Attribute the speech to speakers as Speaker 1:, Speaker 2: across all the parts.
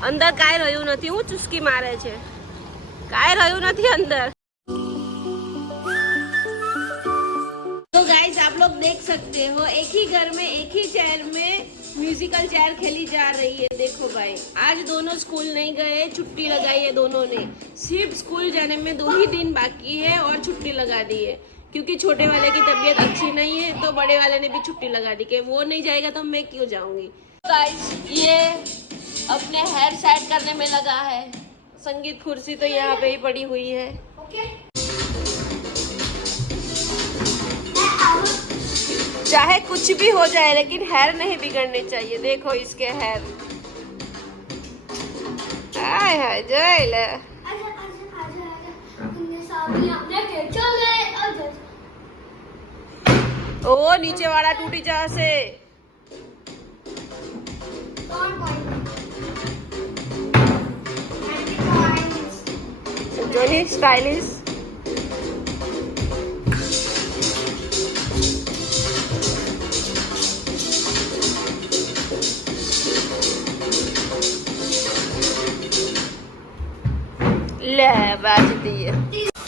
Speaker 1: અંદર કાંઈ રહ્યું નથી હું ચુસ્કી મારે છે કાંઈ રહ્યું નથી અંદર तो गाइस आप लोग देख सकते हो एक ही घर में एक ही चेयर में म्यूजिकल चेयर खेली जा रही है देखो भाई आज दोनों स्कूल नहीं गए छुट्टी लगाई है दोनों ने सिर्फ स्कूल जाने में दो ही दिन बाकी है और छुट्टी लगा दी है क्योंकि छोटे वाले की तबीयत अच्छी नहीं है तो बड़े वाले ने भी छुट्टी लगा दी कि वो नहीं जाएगा तो मैं क्यों जाऊंगी गाइस ये अपने हेयर सेट करने में लगा है। संगीत कुर्सी तो यहाँ पे ही पड़ी हुई है। चाहे कुछ भी हो जाए लेकिन हेयर नहीं बिगड़ने चाहिए। देखो इसके हेयर हाय हाय जय ओ नीचे वाला टूटी जैसे जो ही स्टाइलिश।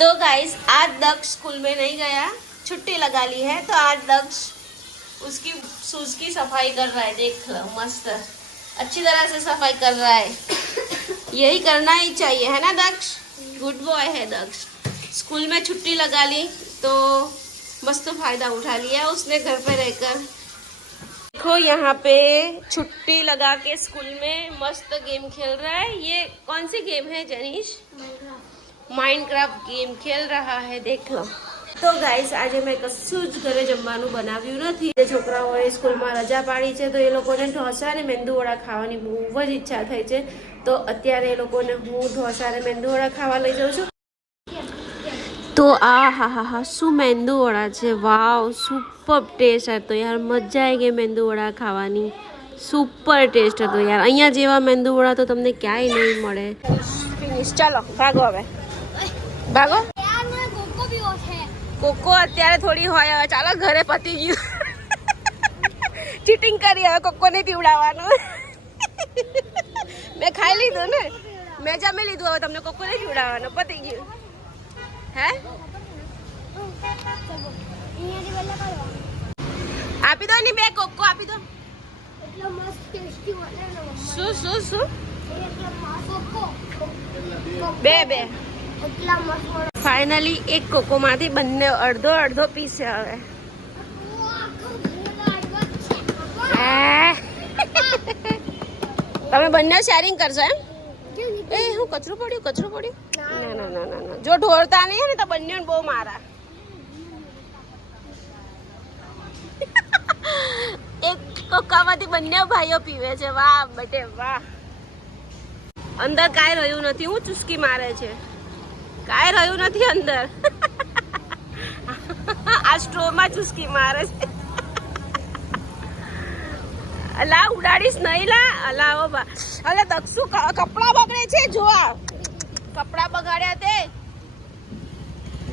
Speaker 1: तो गाइस आज दक्ष स्कूल में नहीं गया, छुट्टी लगा ली है तो आज दक्ष उसकी शूज़ की सफ़ाई कर रहा है, देख लो, मस्त। अच्छी तरह से सफ़ाई कर रहा है। यही करना ही चाहिए, है ना दक्ष? गुड बॉय है दक्ष। स्कूल में छुट्टी लगा ली तो बस तो फ़ायदा उठा लिया उसने घर पे रहकर। देखो यहाँ पे छुट्टी लगा के स्कूल में मस्त गेम खेल रहा है। ये कौन सी गेम है जनीश? माइंड क्राफ्ट गेम खेल रहा है देख लो। તો ગાઈસ આજે મેં કશું જ ઘરે જમવાનું બનાવ્યું નથી. છોકરાઓએ સ્કૂલમાં રજા પાડી છે તો એ લોકોને ઢોસા અને મેંદુવડા ખાવાની બહુ જ ઈચ્છા થઈ છે. તો અત્યારે એ લોકોને હું ઢોસા અને મેંદુવડા ખાવા લઈ જાઉં છું. તો આ હા હા હા શું મેંદુવડા છે? વાવ સુપર ટેસ્ટ હતો યાર મજા આવી ગઈ મેંદુવડા ખાવાની. સુપર ટેસ્ટ હતો યાર. અહીંયા જેવા મેંદુવડા તો તમને ક્યાંય નહીં મળે. ચાલો ભાગો હવે. ભાગો. કોકો અત્યારે થોડી હોય, હવે ચાલો ઘરે પતી ગયું. ચીટિંગ કરી હવે કોકો નહીં પીવડાવવાનું. મેં ખાઈ લીધું ને? મેં જમી લીધું, હવે તમને કોકો નહીં પીવડાવવાનું. પતી ગયું. હે? આપી દો ને બે કોકો, આપી દો. શું શું શું? બે બે. ફાઇનલી એક કોકોમાંથી બંને અડધો અડધો પીસ છે હવે. તમે બંને શેરિંગ કરશો એમ? એ હું કચરું પડ્યું કચરું પડ્યું? ના ના ના. ના ના જો ઢોળતા નહીં ને તો બંને બહુ મારા. એક કોકામાંથી બંને ભાઈઓ પીવે છે. વાહ બટે વાહ. અંદર કાંઈ રહ્યું નથી. હું ચુસ્કી મારે છે. કાંઈ રહ્યું નથી અંદર. આ સ્ટ્રોમાં ચુસ્કી મારે છે. અલા, ઉડાડીશ નહીં લા. અલા, ઓ બા. અલા, દક્ષુ કપડાં બગડે છે જોવા કપડાં બગાડ્યા તે.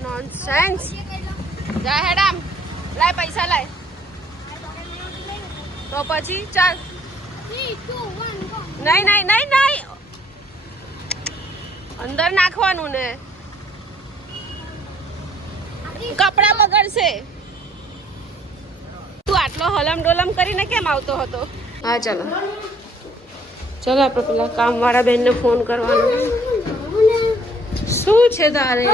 Speaker 1: નોનસેન્સ જા હેડામ. લાય પૈસા, લાય. તો પછી ચાલ. નહીં નહીં નહીં નહીં. અંદર નાખવાનું ને. કપડા બગડશે તું આટલો હલમ ડોલમ કરીને કેમ આવતો હતો? હા ચાલો. ચાલો આપણે પેલા કામવાળા બેનને ફોન કરવાનો. શું છે તારે?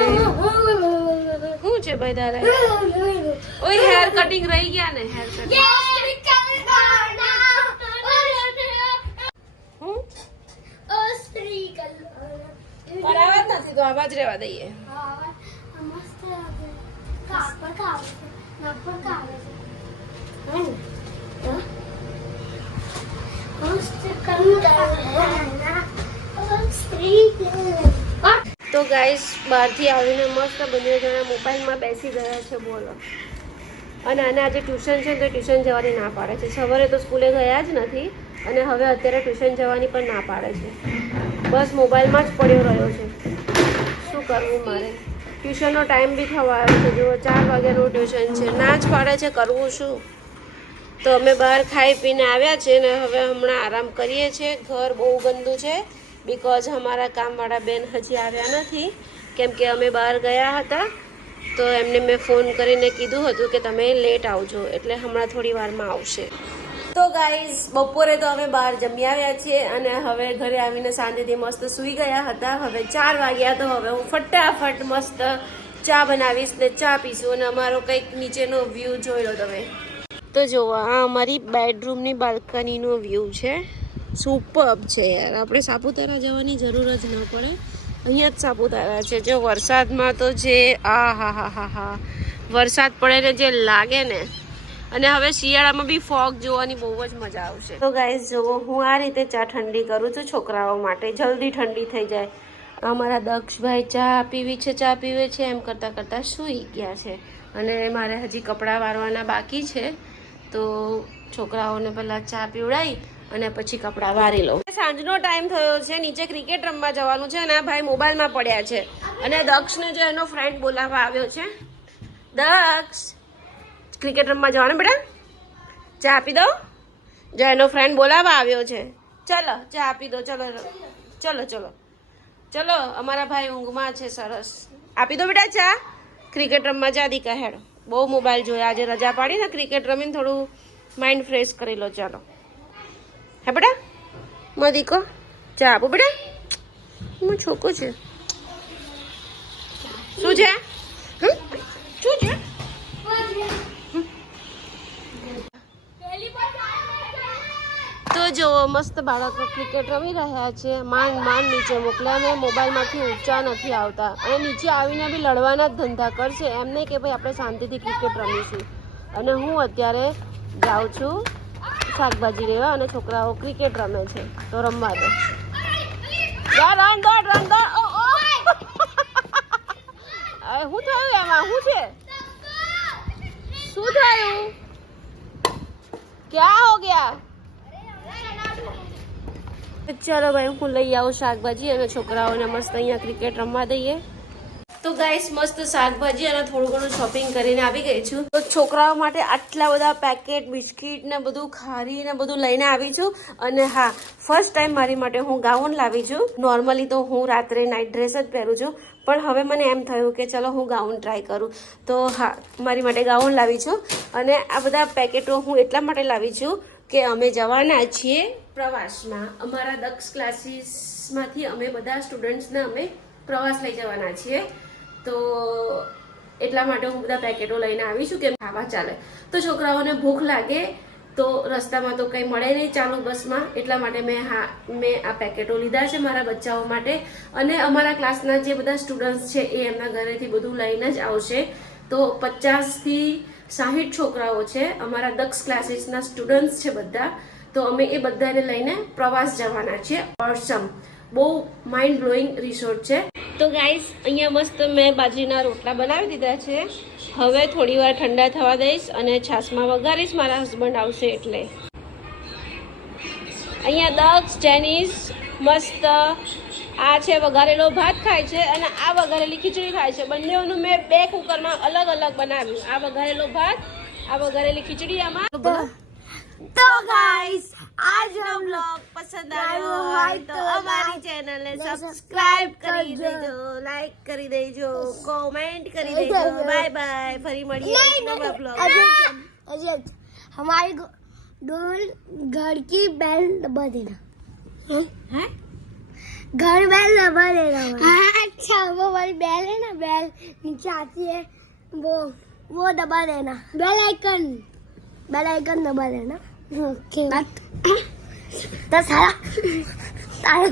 Speaker 1: શું છે ભાઈ તારે? ઓય હેર કટિંગ રહી ગયા ને હેર કટિંગ જ નથી તો આવા જ રહેવા દઈએ. તો ગાઈસ બહારથી આવીને મસ્ત બંને જણા મોબાઈલમાં બેસી ગયા છે, બોલો. અને આને આજે ટ્યુશન છે તો ટ્યુશન જવાની ના પાડે છે. સવારે તો સ્કૂલે ગયા જ નથી અને હવે અત્યારે ટ્યુશન જવાની પણ ના પાડે છે. બસ મોબાઈલમાં જ પડ્યો રહ્યો છે. શું કરવું મારે? ટ્યુશનનો ટાઈમ બી થવા આવ્યો છે. જુઓ, ચાર વાગ્યાનું ટ્યુશન છે. ના જ પાડે છે, કરવું શું? તો અમે બહાર ખાઈ પીને આવ્યા છે ને હવે હમણાં આરામ કરીએ છીએ. ઘર બહુ ગંદુ છે બિકોઝ અમારા કામવાળા બેન હજી આવ્યા નથી. કેમ કે અમે બહાર ગયા હતા, તો એમને મેં ફોન કરીને કીધું હતું કે તમે લેટ આવજો, એટલે હમણાં થોડી વારમાં આવશે. તો ગાઈઝ બપોરે તો અમે બહાર જમી આવ્યા છીએ અને હવે ઘરે આવીને શાંતિથી મસ્ત સૂઈ ગયા હતા. હવે ચાર વાગ્યા તો હવે હું ફટાફટ મસ્ત ચા બનાવીશ ને ચા પીશું અને અમારો કંઈક નીચેનો વ્યૂ જોઈ લો તમે. તો જુઓ આ અમારી બેડરૂમની બાલ્કનીનો વ્યૂ છે. સુપર છે યાર. આપણે સાપુતારા જવાની જરૂર જ ન પડે. અહીંયા જ સાપુતારા છે. જો વરસાદમાં તો જે આ હા હા હા હા. વરસાદ પડે ને જે લાગે ને અને હવે શિયાળામાં બી ફોગ જોવાની બહુ જ મજા આવશે. તો ગાઈઝ જુઓ, હું આ રીતે ચા ઠંડી કરું છું છોકરાઓ માટે. જલ્દી ઠંડી થઈ જાય. અમારા દક્ષભાઈ ચા પીવી છે, ચા પીવે છે, એમ કરતાં કરતાં સૂઈ ગયા છે. અને મારે હજી કપડાં વારવાના બાકી છે. તો છોકરાઓને પહેલાં ચા પીવડાવી અને પછી કપડાં વારી લઉં. સાંજનો ટાઈમ થયો છે, નીચે ક્રિકેટ રમવા જવાનું છે અને આ ભાઈ મોબાઈલમાં પડ્યા છે. અને દક્ષને જે એનો ફ્રેન્ડ બોલાવવા આવ્યો છે. દક્ષ! ક્રિકેટ રમવા જવાનું બેટા? ચા આપી દો જો, એનો ફ્રેન્ડ બોલાવવા આવ્યો છે. ચલો, ચા આપી દો. ચલો ચલો ચલો. ચલો, અમારા ભાઈ ઊંઘમાં છે સરસ. આપી દો બેટા ચા. ક્રિકેટ રમવા જા, દીકા હેડ. બહુ મોબાઈલ જોયા. આજે રજા પાડી ને ક્રિકેટ રમીને થોડું માઇન્ડ ફ્રેશ કરી લો, ચાલો. હે બેટા? મો દીકો. ચા આપો બેટા? હું છોકું છે. શું છે? શું છે? તો જો મસ્ત બાળકો ક્રિકેટ રમી રહ્યા છે. માંડ માંડ નીચે મોકલ્યા ને મોબાઈલમાંથી ઊંચા નથી આવતા. અને નીચે આવીને બી લડવાના જ ધંધા કરશે. એમ નહીં કે ભાઈ આપણે શાંતિથી ક્રિકેટ રમીશું. અને હું અત્યારે જાઉં છું શાકભાજી લેવા અને છોકરાઓ ક્રિકેટ રમે છે. તો રમવા દો. શું થયું એમાં? શું છે? શું થયું? ક્યાં હો ગયા? ચાલો ભાઈ, હું લઈ આવું શાકભાજી. અને છોકરાઓને મસ્ત અહીંયા ક્રિકેટ રમવા દઈએ. તો ગાઈસ મસ્ત શાકભાજી અને થોડું ઘણું શોપિંગ કરીને આવી ગઈ છું. તો છોકરાઓ માટે આટલા બધા પેકેટ બિસ્કિટ ને બધું ખારી ને બધું લઈને આવી છું. અને હા ફર્સ્ટ ટાઈમ મારી માટે હું ગાઉન લાવી છું. નોર્મલી તો હું રાત્રે નાઇટ ડ્રેસ જ પહેરું છું. પણ હવે મને એમ થયું કે ચલો હું ગાઉન ટ્રાય કરું. તો હા, મારી માટે ગાઉન લાવી છું. અને આ બધા પેકેટો હું એટલા માટે લાવી છું કે અમે જવાના છીએ પ્રવાસમાં. અમારા દક્ષ ક્લાસીસમાંથી અમે બધા સ્ટુડન્ટ્સને અમે પ્રવાસ લઈ જવાના છીએ. તો એટલા માટે હું બધા પેકેટો લઈને આવી છું કે ખાવા ચાલે. તો છોકરાઓને ભૂખ લાગે તો રસ્તામાં તો કંઈ મળે નહીં ચાલુ બસમાં. એટલા માટે મેં હા, મેં આ પેકેટો લીધા છે મારા બચ્ચાઓ માટે. અને અમારા ક્લાસના જે બધા સ્ટુડન્ટ્સ છે એ એમના ઘરેથી બધું લઈને જ આવશે. તો પચાસથી સાહીઠ છોકરાઓ છે, અમારા દક્ષ ક્લાસીસના સ્ટુડન્ટ્સ છે બધા. તો અમે એ બધાને લઈને પ્રવાસ જવાના છે ઓસમ બહુ માઇન્ડ બ્લોઈંગ રિસોર્ટ છે. તો ગાઈસ અહીંયા મસ્ત મેં બાજરીના રોટલા બનાવી દીધા છે. હવે થોડી વાર ઠંડા થવા દઈશ અને છાશમાં વઘારીશ, મારા હસબન્ડ આવશે એટલે. અહીંયા દક્ષ જેનીસ મસ્ત આ છે વઘારેલો ભાત ખાય છે અને આ વઘારેલી ખીચડી ખાય છે બંનેઓનું મેં બે કુકરમાં અલગ અલગ બનાવ્યું આ વઘારેલો ભાત આ વઘારેલી ખીચડી આમાં
Speaker 2: તો ગાઈસ
Speaker 1: આજનો બ્લોગ પસંદ આવ્યો હોય તો અમારી ચેનલને સબસ્ક્રાઇબ કરી દેજો લાઈક કરી દેજો કોમેન્ટ કરી દેજો બાય બાય ફરી મળીએ એક નવા બ્લોગ
Speaker 2: अजय अजय हमारे घ- डोल घर की बेल दबा देना
Speaker 1: હે
Speaker 2: घर बेल दबा देना हाँ अच्छा वो वाली बेल है ना बेल नीचे आती है वो वो दबा देना बेल आइकन बेल आइकन दबा देना ओके तो सारा सारा